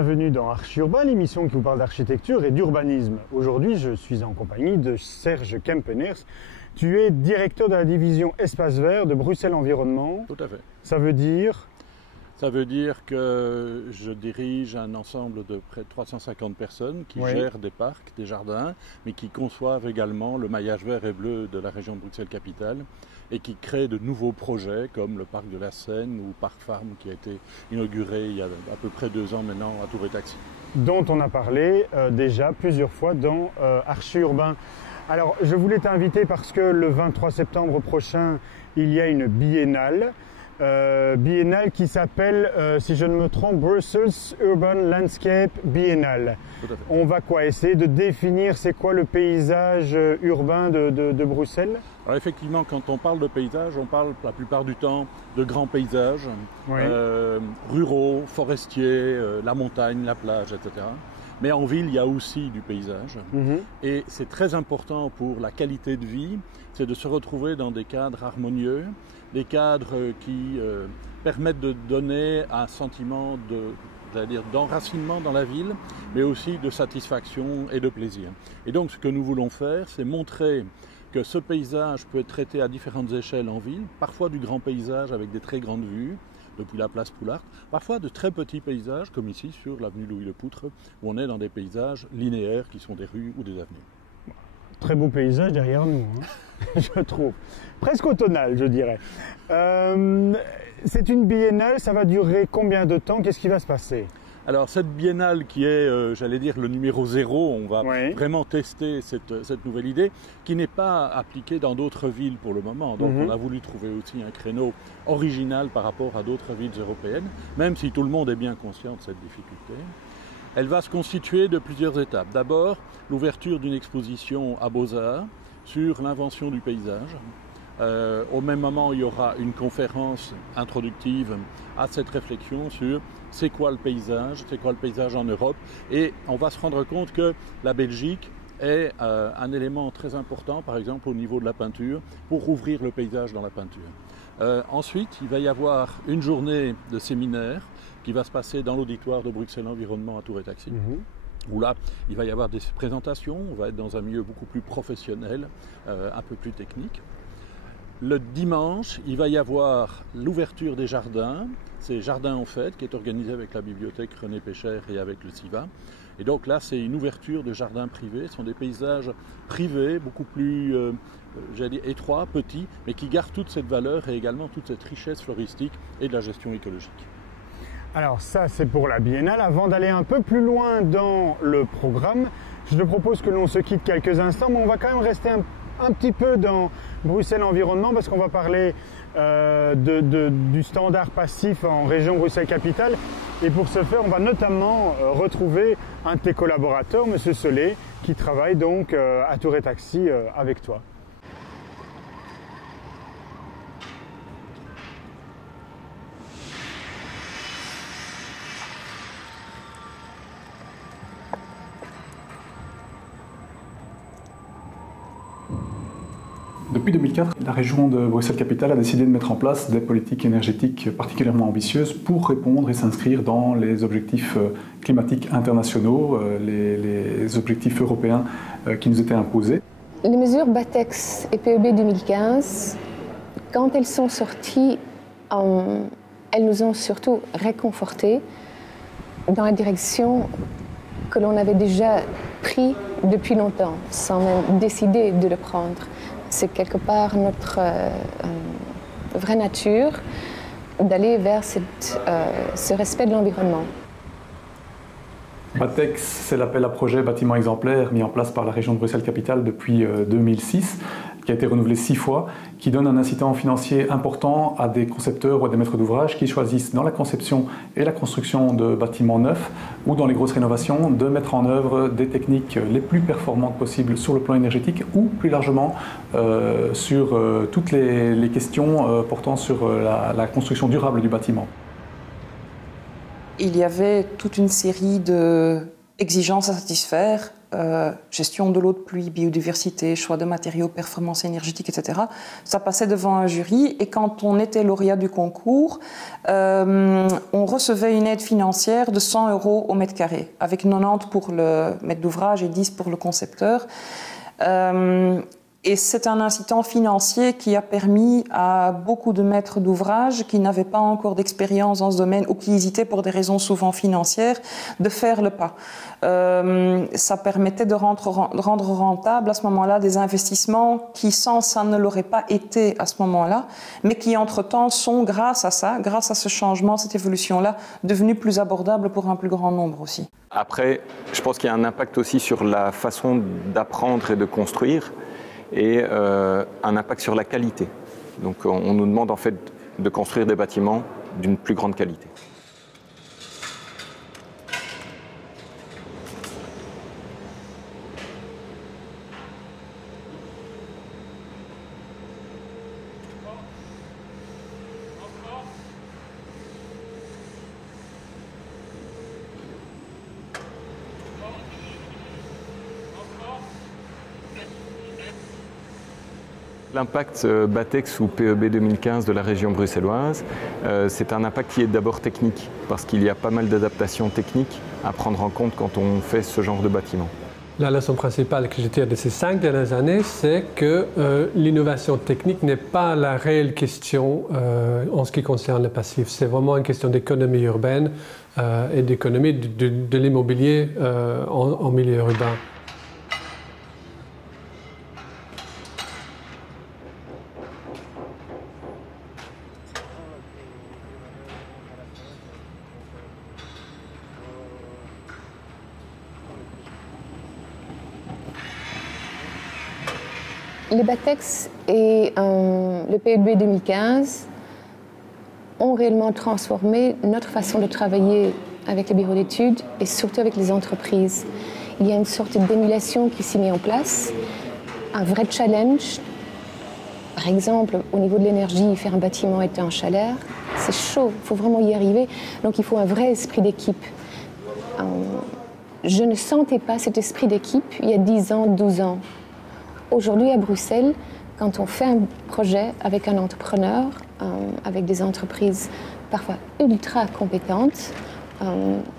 bienvenue dans Archurbain, l'émission qui vous parle d'architecture et d'urbanisme. Aujourd'hui, je suis en compagnie de Serge Kempeners. Tu es directeur de la division Espace Vert de Bruxelles Environnement. Tout à fait. Ça veut dire? Ça veut dire que je dirige un ensemble de près de 350 personnes qui gèrent des parcs, des jardins, mais qui conçoivent également le maillage vert et bleu de la région de Bruxelles-Capitale et qui créent de nouveaux projets comme le parc de la Seine ou Parc Farm qui a été inauguré il y a à peu près 2 ans maintenant à Tour et Taxi. Dont on a parlé déjà plusieurs fois dans Archurbain. Alors, je voulais t'inviter parce que le 23 septembre prochain, il y a une biennale. Biennale qui s'appelle, si je ne me trompe, Brussels Urban Landscape Biennale. On va essayer de définir c'est quoi le paysage urbain de Bruxelles? Alors effectivement, quand on parle de paysage, on parle la plupart du temps de grands paysages, ruraux, forestiers, la montagne, la plage, etc. Mais en ville, il y a aussi du paysage. Et c'est très important pour la qualité de vie, c'est de se retrouver dans des cadres harmonieux, des cadres qui permettent de donner un sentiment d'enracinement dans la ville, mais aussi de satisfaction et de plaisir. Et donc ce que nous voulons faire, c'est montrer que ce paysage peut être traité à différentes échelles en ville, parfois du grand paysage avec des très grandes vues, depuis la place Poulart, parfois de très petits paysages, comme ici sur l'avenue Louis-le-Poutre, où on est dans des paysages linéaires qui sont des rues ou des avenues. Très beau paysage derrière nous, je trouve. Presque automnal, je dirais. C'est une biennale, ça va durer combien de temps? Qu'est-ce qui va se passer? Alors cette biennale qui est, j'allais dire, le numéro 0, on va vraiment tester cette nouvelle idée qui n'est pas appliquée dans d'autres villes pour le moment. Donc on a voulu trouver aussi un créneau original par rapport à d'autres villes européennes, même si tout le monde est bien conscient de cette difficulté. Elle va se constituer de plusieurs étapes. D'abord, l'ouverture d'une exposition à Beaux-Arts sur l'invention du paysage. Au même moment, il y aura une conférence introductive à cette réflexion sur c'est quoi le paysage en Europe. Et on va se rendre compte que la Belgique est un élément très important, par exemple au niveau de la peinture, pour ouvrir le paysage dans la peinture. Ensuite, il va y avoir une journée de séminaire qui va se passer dans l'auditoire de Bruxelles Environnement à Tour et Taxi. Où là, il va y avoir des présentations, on va être dans un milieu beaucoup plus professionnel, un peu plus technique. Le dimanche, il va y avoir l'ouverture des jardins, c'est Jardins en fête qui est organisé avec la bibliothèque René Pécher et avec le CIVA. Et donc là, c'est une ouverture de jardins privés, ce sont des paysages privés, beaucoup plus étroits, petits, mais qui gardent toute cette valeur et également toute cette richesse floristique et de la gestion écologique. Alors ça, c'est pour la biennale. Avant d'aller un peu plus loin dans le programme, je te propose que l'on se quitte quelques instants, mais on va quand même rester un petit peu dans Bruxelles Environnement parce qu'on va parler du standard passif en région Bruxelles-Capitale. Et pour ce faire, on va notamment retrouver un de tes collaborateurs, M. Solé, qui travaille donc à Tour et Taxi avec toi. Depuis 2004, la région de Bruxelles-Capitale a décidé de mettre en place des politiques énergétiques particulièrement ambitieuses pour répondre et s'inscrire dans les objectifs climatiques internationaux, les objectifs européens qui nous étaient imposés. Les mesures BATEX et PEB 2015, quand elles sont sorties, elles nous ont surtout réconfortés dans la direction que l'on avait déjà pris depuis longtemps, sans même décider de le prendre. C'est quelque part notre vraie nature d'aller vers ce respect de l'environnement. BATEX, c'est l'appel à projet bâtiment exemplaire mis en place par la région de Bruxelles-Capitale depuis 2006, qui a été renouvelé 6 fois, qui donne un incitant financier important à des concepteurs ou à des maîtres d'ouvrage qui choisissent dans la conception et la construction de bâtiments neufs ou dans les grosses rénovations de mettre en œuvre des techniques les plus performantes possibles sur le plan énergétique ou plus largement sur toutes les questions portant sur la construction durable du bâtiment. Il y avait toute une série d'exigences à satisfaire gestion de l'eau de pluie, biodiversité, choix de matériaux, performance énergétique, etc. Ça passait devant un jury et quand on était lauréat du concours, on recevait une aide financière de 100 € au mètre carré, avec 90 pour le maître d'ouvrage et 10 pour le concepteur. Et c'est un incitant financier qui a permis à beaucoup de maîtres d'ouvrage qui n'avaient pas encore d'expérience dans ce domaine ou qui hésitaient pour des raisons souvent financières de faire le pas. Ça permettait de rendre rentable à ce moment-là des investissements qui, sans ça, ne l'auraient pas été à ce moment-là, mais qui, entre-temps, sont, grâce à ça, grâce à ce changement, cette évolution-là, devenus plus abordables pour un plus grand nombre aussi. Après, je pense qu'il y a un impact aussi sur la façon d'apprendre et de construire, et un impact sur la qualité. Donc on nous demande en fait de construire des bâtiments d'une plus grande qualité. L'impact Batex ou PEB 2015 de la région bruxelloise, c'est un impact qui est d'abord technique, parce qu'il y a pas mal d'adaptations techniques à prendre en compte quand on fait ce genre de bâtiment. La leçon principale que je tire de ces 5 dernières années, c'est que l'innovation technique n'est pas la réelle question en ce qui concerne le passif. C'est vraiment une question d'économie urbaine et d'économie de l'immobilier en milieu urbain. Les Batex et le PEB 2015 ont réellement transformé notre façon de travailler avec les bureaux d'études et surtout avec les entreprises. Il y a une sorte d'émulation qui s'est mise en place, un vrai challenge. Par exemple, au niveau de l'énergie, faire un bâtiment étant en chaleur, c'est chaud, il faut vraiment y arriver. Donc il faut un vrai esprit d'équipe. Je ne sentais pas cet esprit d'équipe il y a 10 ans, 12 ans. Aujourd'hui, à Bruxelles, quand on fait un projet avec un entrepreneur, avec des entreprises parfois ultra compétentes,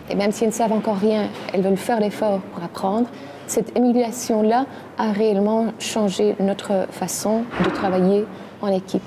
et même si elles ne savent encore rien, elles veulent faire l'effort pour apprendre, cette émulation-là a réellement changé notre façon de travailler en équipe.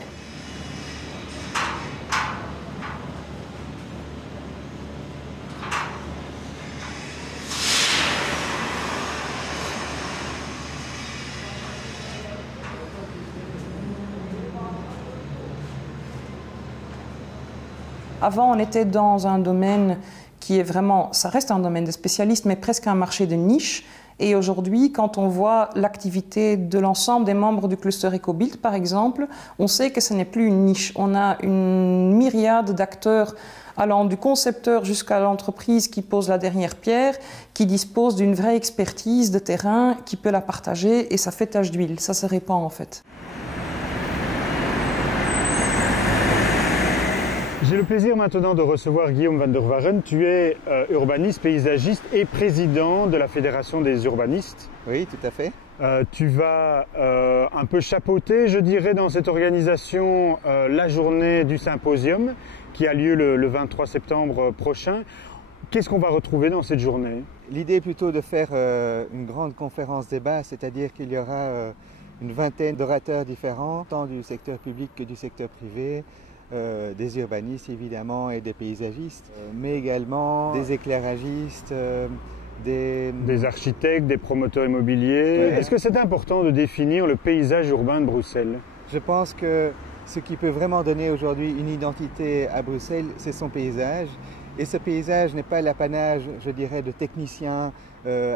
Avant, on était dans un domaine qui est vraiment, ça reste un domaine de spécialistes, mais presque un marché de niche. Et aujourd'hui, quand on voit l'activité de l'ensemble des membres du cluster EcoBuild, par exemple, on sait que ce n'est plus une niche. On a une myriade d'acteurs allant du concepteur jusqu'à l'entreprise qui pose la dernière pierre, qui dispose d'une vraie expertise de terrain, qui peut la partager, et ça fait tache d'huile, ça se répand en fait. J'ai le plaisir maintenant de recevoir Guillaume van der Warren. Tu es urbaniste, paysagiste et président de la Fédération des urbanistes. Oui, tout à fait. Tu vas un peu chapeauter, je dirais, dans cette organisation la journée du symposium qui a lieu le 23 septembre prochain. Qu'est-ce qu'on va retrouver dans cette journée? L'idée est plutôt de faire une grande conférence débat, c'est-à-dire qu'il y aura une vingtaine d'orateurs différents, tant du secteur public que du secteur privé, des urbanistes évidemment et des paysagistes, mais également des éclairagistes, des architectes, des promoteurs immobiliers. Est-ce que c'est important de définir le paysage urbain de Bruxelles? Je pense que ce qui peut vraiment donner aujourd'hui une identité à Bruxelles, c'est son paysage. Et ce paysage n'est pas l'apanage, je dirais, de techniciens,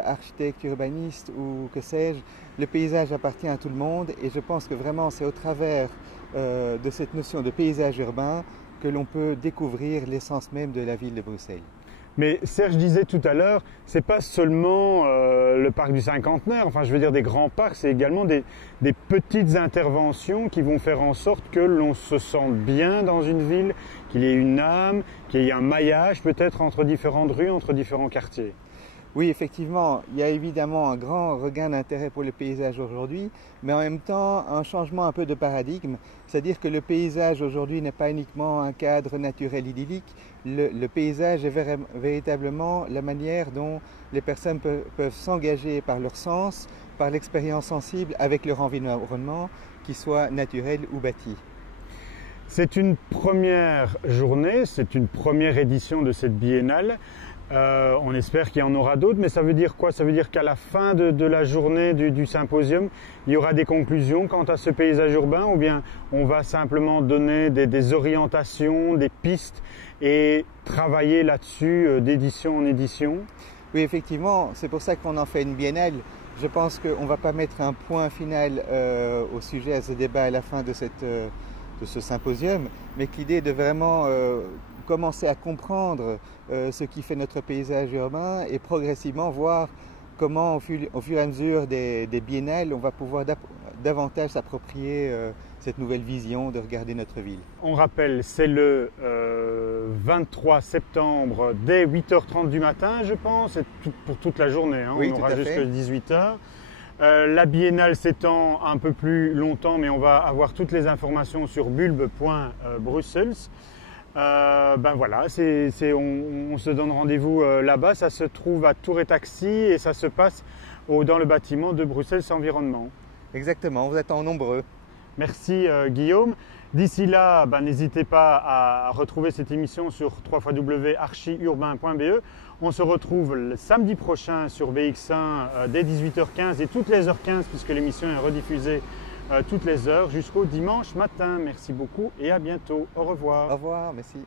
architectes, urbanistes ou que sais-je. Le paysage appartient à tout le monde et je pense que vraiment c'est au travers de cette notion de paysage urbain que l'on peut découvrir l'essence même de la ville de Bruxelles. Mais Serge disait tout à l'heure, c'est pas seulement le parc du cinquantenaire, enfin je veux dire des grands parcs, c'est également des petites interventions qui vont faire en sorte que l'on se sente bien dans une ville, qu'il y ait une âme, qu'il y ait un maillage peut-être entre différentes rues, entre différents quartiers. Oui, effectivement, il y a évidemment un grand regain d'intérêt pour le paysage aujourd'hui, mais en même temps un changement un peu de paradigme, c'est-à-dire que le paysage aujourd'hui n'est pas uniquement un cadre naturel idyllique, le paysage est véritablement la manière dont les personnes peuvent s'engager par leur sens, par l'expérience sensible avec leur environnement, qu'il soit naturel ou bâti. C'est une première journée, c'est une première édition de cette biennale. On espère qu'il y en aura d'autres, mais ça veut dire quoi? Ça veut dire qu'à la fin de la journée du symposium, il y aura des conclusions quant à ce paysage urbain, ou bien on va simplement donner des orientations, des pistes et travailler là-dessus d'édition en édition? Oui, effectivement, c'est pour ça qu'on en fait une biennale. Je pense qu'on ne va pas mettre un point final au sujet, à ce débat à la fin de ce symposium, mais que l'idée est de vraiment commencer à comprendre ce qui fait notre paysage urbain et progressivement voir comment au fur et à mesure des biennales on va pouvoir davantage s'approprier cette nouvelle vision de regarder notre ville. On rappelle, c'est le 23 septembre dès 8h30 du matin, je pense, et pour toute la journée, hein. Oui, on aura jusqu'à 18h. La biennale s'étend un peu plus longtemps, mais on va avoir toutes les informations sur bulbe.brussels. Ben voilà, on se donne rendez-vous là-bas. Ça se trouve à Tour et Taxi et ça se passe dans le bâtiment de Bruxelles Environnement. Exactement, on vous attend nombreux. Merci Guillaume. D'ici là, n'hésitez pas à retrouver cette émission sur www.archiurbain.be. On se retrouve le samedi prochain sur BX1 dès 18h15 et toutes les heures 15 puisque l'émission est rediffusée toutes les heures jusqu'au dimanche matin. Merci beaucoup et à bientôt. Au revoir. Au revoir, merci.